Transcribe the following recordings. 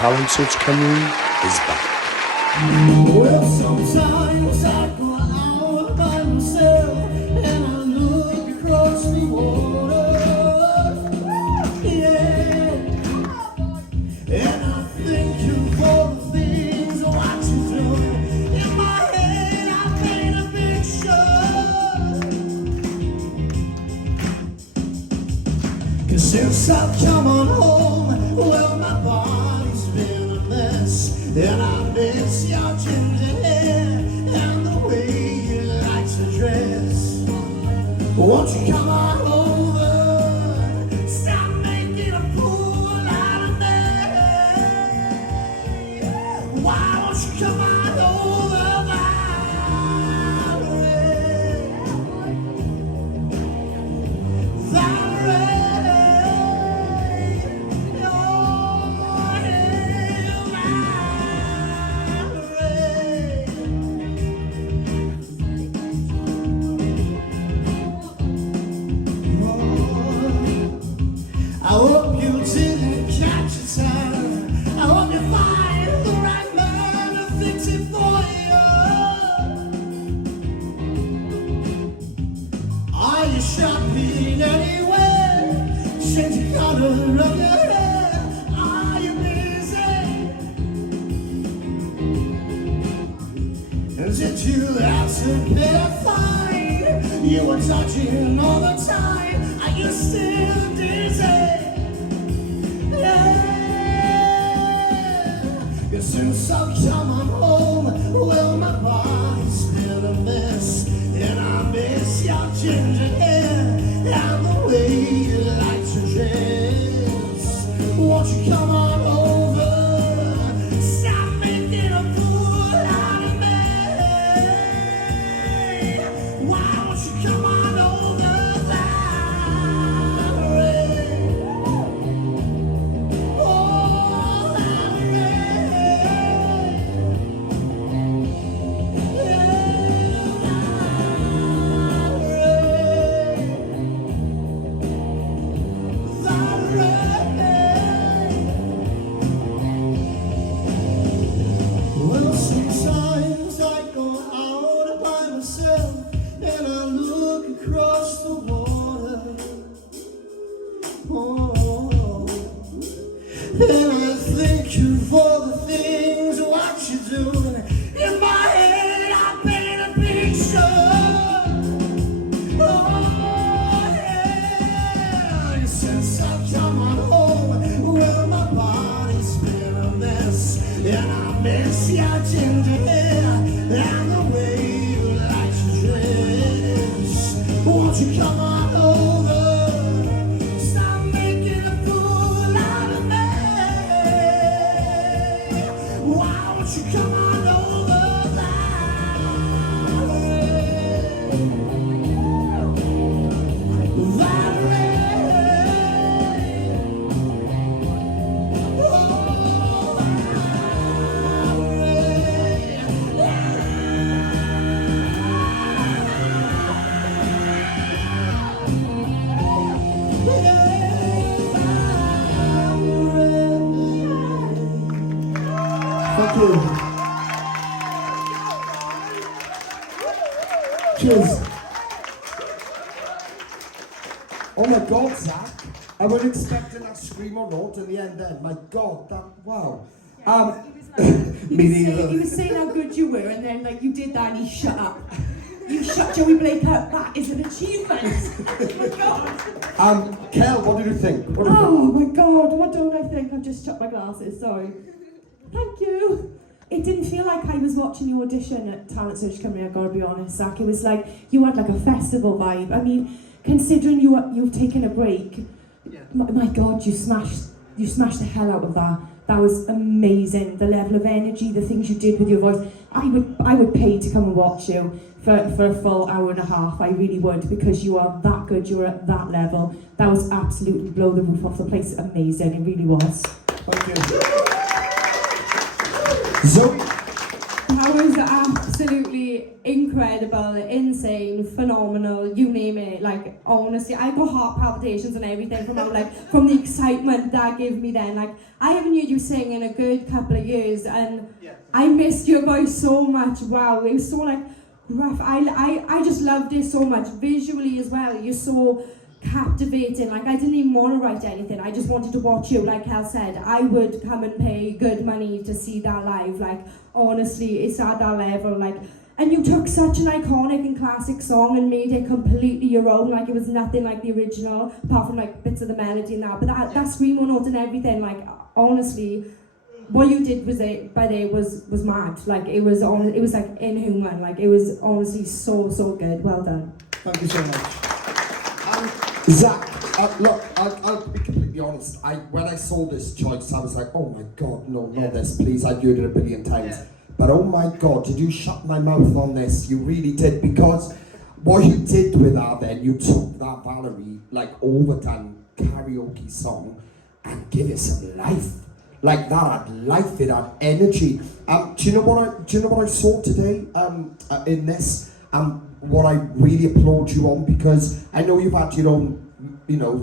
Talent Search Cymru is back. Well, sometimes I go out by myself and I look across the water, yeah, and I think of all the things what you do. In my head I paint a picture, 'cause since I've come on home, well, my body's been a mess, and I miss your ginger hair and the way you like to dress. Won't you come on over? Stop making a fool out of me. Why won't you come on over, Valerie? Valerie, oh, I hope you didn't catch a time. I hope you find the right man to fix it for you. Are you shopping anywhere? Change the color of your hair. Are you busy? And did you have to pay a fine? You were touching all the time. Are you still dizzy? Since I've come on home, well, my body's been a mess, and I miss your ginger hair and the way you like to dress. Won't you come on over? Stop making a fool out of me. Why don't you come on over, Valerie? Oh, well, sometimes I go out by myself and I look across the water, oh, and I think of all the things what you do. In my head I paint a picture, oh, yeah. Since I've come on home, well, my body's been a mess, and I miss your ginger hair and the way you like to dress. Won't you come on over? Stop making a fool out of me. Why won't you come on over, Valerie? Valerie. Oh, thank you. Cheers. Oh my God, Zach. I wasn't expecting that screamo note in the end then. My God, that, wow. Me neither. He was saying how good you were, and then like you did that and he shut up. You shut Joey Blake up. That is an achievement. Oh my God. Kel, what did you think? Oh my God, what don't I think? I've just shut my glasses, sorry. Thank you. It didn't feel like I was watching you audition at Talent Search Cymru, I've got to be honest, Zach. It was like, you had like a festival vibe. I mean, considering you've taken a break, my God, you smashed the hell out of that. That was amazing. The level of energy, the things you did with your voice. I would pay to come and watch you for a full hour and a half. I really would, because you are that good. You're at that level. That was absolutely blow the roof off the place. Amazing. It really was. Thank you. Zoe. That was absolutely absolutely incredible, insane, phenomenal, you name it. Like, honestly, I got heart palpitations and everything from the excitement that gave me then. Like, I haven't heard you sing in a good couple of years, and I missed your voice so much. Wow, it was so like rough. I just loved it so much visually as well. You're so captivating. Like, I didn't even want to write anything. I just wanted to watch you. Like Hal said, I would come and pay good money to see that live. Like, honestly, it's at that level. Like, and you took such an iconic and classic song and made it completely your own. Like, it was nothing like the original, apart from like bits of the melody and that. But that screamo note and everything, like, honestly, what you did was mad. Like, it was like inhuman. Like, it was honestly so good. Well done. Thank you so much. Zach, look, I'll be completely honest. When I saw this choice, I was like, oh my God, no, not this, please. I've heard it a billion times. Yeah. But oh my God, did you shut my mouth on this? You really did, because what you did with that then, you took that Valerie, like, overdone karaoke song and give it some life. Like, that had life, it had energy. Do you know what I saw today in this? What I really applaud you on, because I know you've had your own,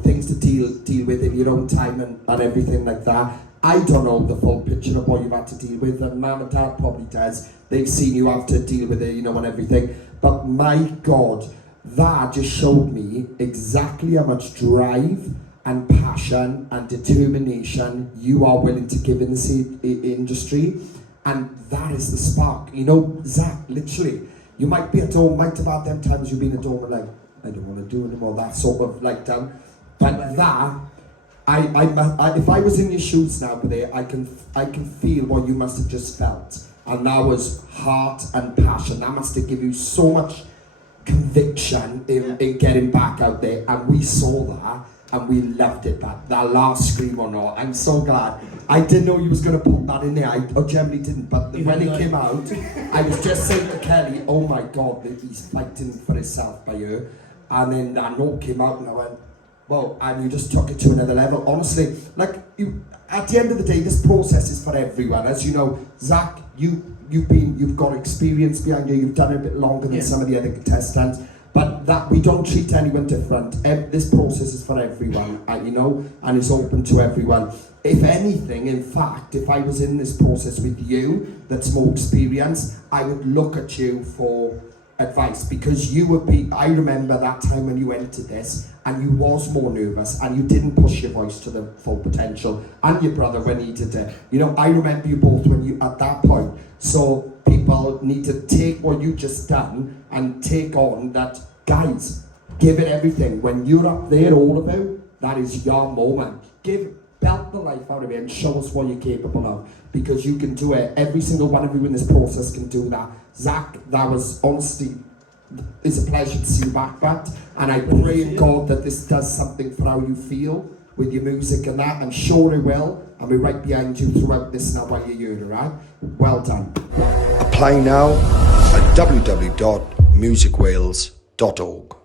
things to deal with in your own time and everything like that. I don't know the full picture of what you've had to deal with, and Mum and Dad probably does. They've seen you have to deal with it, and everything. But my God, that just showed me exactly how much drive and passion and determination you are willing to give in this industry, and that is the spark. Zach, literally, you might be at home, might have had them times you've been at home and like, I don't want to do anymore, that sort of like down. But that, if I was in your shoes now, there, I can feel what you must have just felt, and that was heart and passion. That must have given you so much conviction in getting back out there, and we saw that. And we loved it, that last scream or not. I'm so glad. I didn't know you was going to put that in there. I generally didn't, but when it came out, I was just saying to Kelly, oh my God, he's fighting for himself by her. And then that note came out and I went, well, and you just took it to another level. Honestly, like, at the end of the day, this process is for everyone. As you know, Zach, you've got experience behind you. You've done it a bit longer than some of the other contestants. But that we don't treat anyone different. This process is for everyone, and it's open to everyone. If anything, in fact, if I was in this process with you, that's more experienced, I would look at you for advice, because you would be. I remember that time when you entered this, and you was more nervous, and you didn't push your voice to the full potential, and your brother when he did it. I remember you both when you at that point. So people need to take what you just done and take on that. Guys, give it everything. When you're up there, all of you, that is your moment. Belt the life out of it and show us what you're capable of, because you can do it. Every single one of you in this process can do that. Zach, that was honestly, it's a pleasure to see you back, and I pray in God that this does something for how you feel with your music and that. I'm sure it will, and we're right behind you throughout this now while you're here, alright? Well done. Apply now at www.musicwales.org.